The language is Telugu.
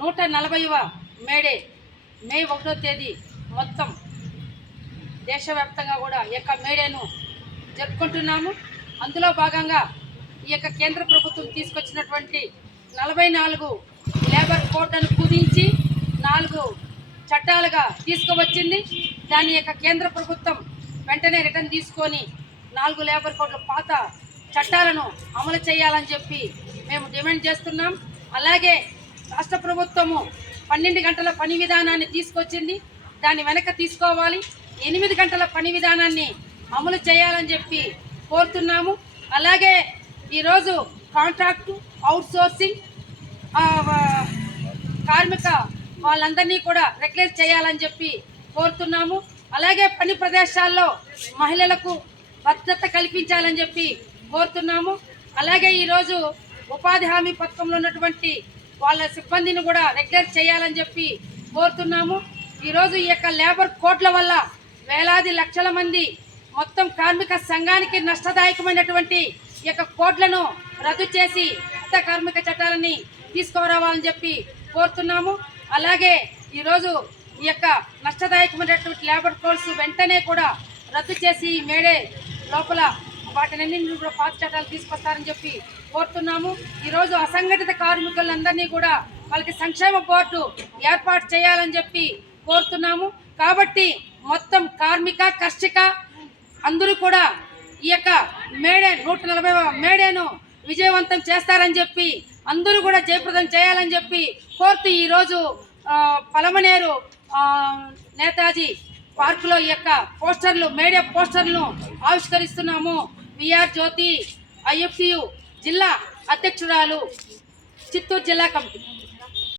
140వ మేడే మే 1వ తేదీ మొత్తం దేశవ్యాప్తంగా కూడా ఈ యొక్క మేడేను జరుపుకుంటున్నాము. అందులో భాగంగా ఈ యొక్క కేంద్ర ప్రభుత్వం తీసుకొచ్చినటువంటి 44 లేబర్ కోడ్లను కుదించి 4 చట్టాలుగా తీసుకువచ్చింది. దాని యొక్క కేంద్ర ప్రభుత్వం వెంటనే రిటర్న్ తీసుకొని 4 లేబర్ కోడ్ల పాత చట్టాలను అమలు చేయాలని చెప్పి మేము డిమాండ్ చేస్తున్నాం. అలాగే రాష్ట్ర ప్రభుత్వము 12 గంటల పని విధానాన్ని తీసుకొచ్చింది, దాన్ని వెనక తీసుకోవాలి. 8 గంటల పని విధానాన్ని అమలు చేయాలని చెప్పి కోరుతున్నాము. అలాగే ఈరోజు కాంట్రాక్టు అవుట్సోర్సింగ్ కార్మిక వాళ్ళందరినీ కూడా రెగ్యులైజ్ చేయాలని చెప్పి కోరుతున్నాము. అలాగే పని ప్రదేశాల్లో మహిళలకు భద్రత కల్పించాలని చెప్పి కోరుతున్నాము. అలాగే ఈరోజు ఉపాధి హామీ పథకంలో ఉన్నటువంటి వాళ్ళ సిబ్బందిని కూడా రెగ్యులర్ చేయాలని చెప్పి కోరుతున్నాము. ఈరోజు ఈ యొక్క లేబర్ కోడ్ల వల్ల వేలాది లక్షల మంది మొత్తం కార్మిక సంఘానికి నష్టదాయకమైనటువంటి ఈ యొక్క కోడ్లను రద్దు చేసి కొత్త కార్మిక చట్టాలని తీసుకురావాలని చెప్పి కోరుతున్నాము. అలాగే ఈరోజు ఈ యొక్క నష్టదాయకమైనటువంటి లేబర్ కోడ్స్ వెంటనే కూడా రద్దు చేసి మేడే లోపల వాటినన్నింటినీ కూడా పాత చట్టాలు తీసుకొస్తారని చెప్పి కోరుతున్నాము. ఈరోజు అసంఘటిత కార్మికులందరినీ కూడా వాళ్ళకి సంక్షేమ బోర్డు ఏర్పాటు చేయాలని చెప్పి కోరుతున్నాము. కాబట్టి మొత్తం కార్మిక కర్షక అందరూ కూడా ఈ యొక్క మేడే 140వ మేడేను విజయవంతం చేస్తారని చెప్పి అందరూ కూడా జయప్రదం చేయాలని చెప్పి కోరుతూ ఈరోజు పలమనేరు నేతాజీ పార్కులో ఈ యొక్క పోస్టర్లు మేడే పోస్టర్లను ఆవిష్కరిస్తున్నాము. విఆర్ జ్యోతి ఐఎఫ్టియు జిల్లా అధ్యక్షురాలు, చిత్తూరు జిల్లా కమిటీ.